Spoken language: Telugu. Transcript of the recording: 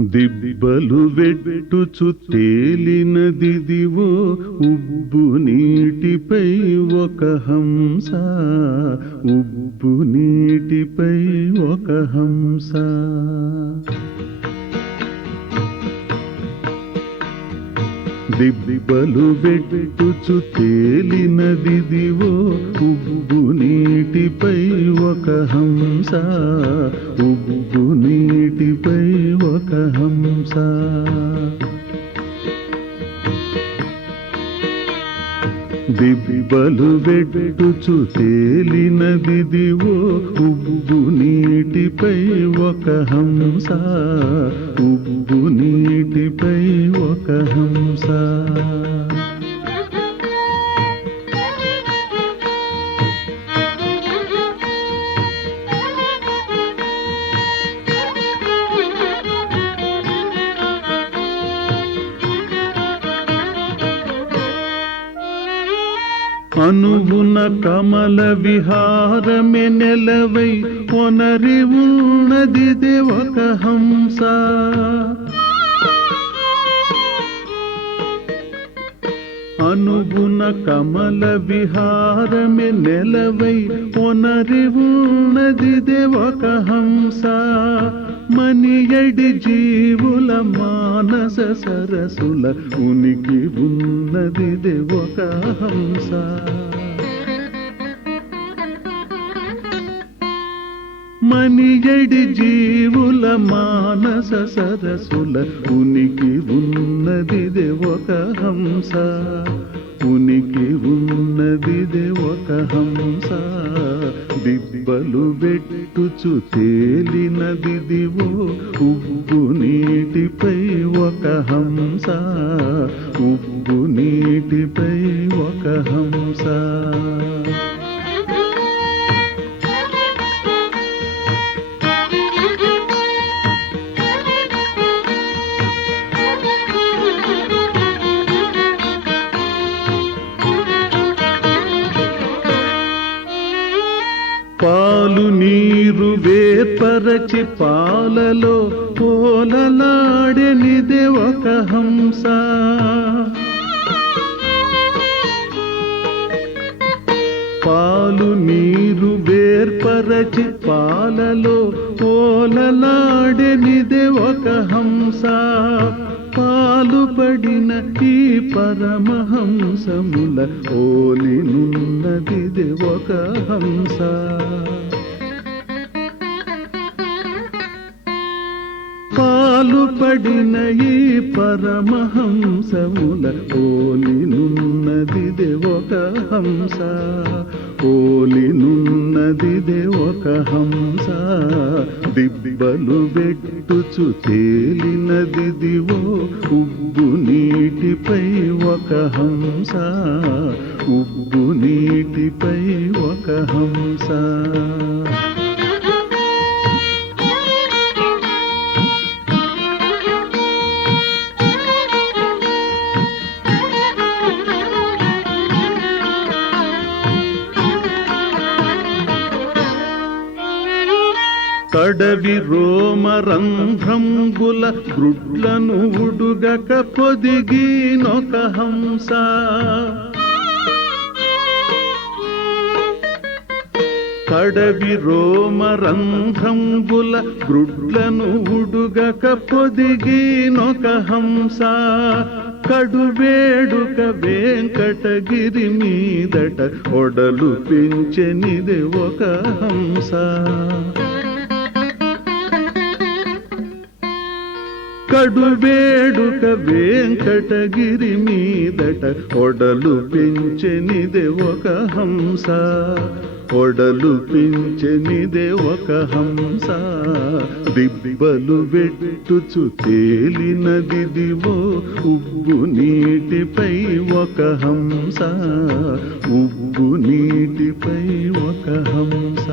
దిబ్బలు వెట్టుచు తేలినదిదివో ఉబ్బు నీటిపై ఒక హంస ఉబ్బు నీటిపై ఒక హంస. దిబ్బలు వెట్టుచు తేలినదిదివో ఉబ్బు నీటిపై ఒక హంస ఉబ్బు నీటిపై ఒక హంస. దిబ్బలు వెట్టుచు తేలినదిదివో ఉబ్బు నీటిపై ఒక హంస ఉబ్బు నీటిపై ఒక హంస. అనువున కమల విహారమే నెలవై ఒనరి ఉన్నది ఒక హంస. అనుగుణ కమల విహారమే నెలవై ఒనరి ఉన్నది ఒక హంస. మనియడి జీవుల మానస సరసుల ఉనికి ఉన్న ఉన్నదిదే ఒక హంస. మనియడి జీవుల మానస సరసుల ఉనికి ఉన్నదిదే ఒక హంస. ఉనికి ఉన్నదిదే ఒక హంస. దిబ్బలు వెట్టుచు తేలినదిదివో ఉబ్బు నీటిపై ఒక హంస ఉబ్బు నీటిపై ఒక హంస. పాలు నీరు వేపరచి పాలలో పోలలాడెనిదే ఒక హంస. పాలు నీరు వేర్పరచి పాలలో పోలలాడెనిదే ఒక హంసా. పాలు పడిన ఈ పరమహంసముల ఓలినున్నదిదే ఒక హంస. పాలు పడిన ఈ పరమహంసముల ఓలినున్నదిదే ఒక హంస. పోలినున్నదిదే ఒక హంస. దిబ్బలు వెట్టుచు తేలినదిదివో ఉబ్బు నీటిపై ఒక హంస. ఉబ్బు నీటిపై ఒక హంస. కడవి రోమరంధ్రంబుల గ్రుడ్లను ఉడుగక పొదిగినొక హంస. కడవి రోమరంధ్రంబుల గ్రుడ్లను ఉడుగక పొదిగినొక హంస. కడువేడుక వెంకటగిరి మీదట ఒడలు పెంచెనిది ఒక హంస. కడువేడుక వెంకటగిరి మీదట ఒడలు పెంచెనిదే ఒక హంస. ఒడలు పెంచెనిదే ఒక హంస. దిబ్బలు వెట్టుచు తేలినదిదివో ఉబ్బు నీటిపై ఒక హంస. ఉబ్బు నీటిపై ఒక హంస.